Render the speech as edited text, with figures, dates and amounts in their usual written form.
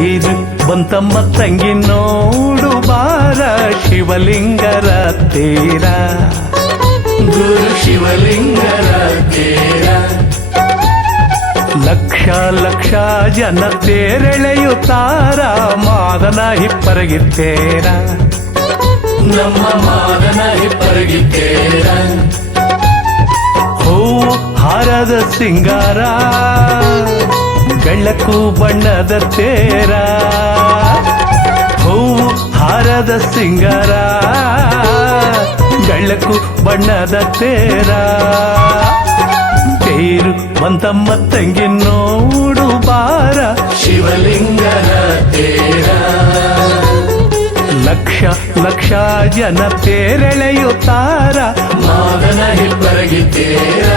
ತೇರು ಬಂತಮ್ಮ ತಂಗಿ ನೋಡು ಬಾರ ಶಿವಲಿಂಗರ ತೇರ ಗುರು ಶಿವಲಿಂಗರ ತೇರ ಲಕ್ಷ ಲಕ್ಷ ಜನ ತೇರೆಳೆಯುತ್ತಾರ ಮಾದನ ಹಿಪ್ಪರಗಿತ್ತೇರ ನಮ್ಮ ಮಾದನ ಹಿಪ್ಪರಗಿತ್ತೇರ ಹೂವು ಹಾರದ ಸಿಂಗಾರ ಬೆಳಕು ಬಣ್ಣದ ತೇರ ಹೂವು ಹಾರದ ಸಿಂಗಾರ ಬೆಳಕು ಬಣ್ಣದ ತೇರ ತೇರು ಬಂತಮ್ಮ ತಂಗಿ ನೋಡು ಬಾರ ಶಿವಲಿಂಗನ ತೇರ ಲಕ್ಷ ಲಕ್ಷ ಜನ ತೇರೆಳೆಯುತ್ತಾರ ಮಾದನ ಹಿಪ್ಪರಗಿತ್ತೇರ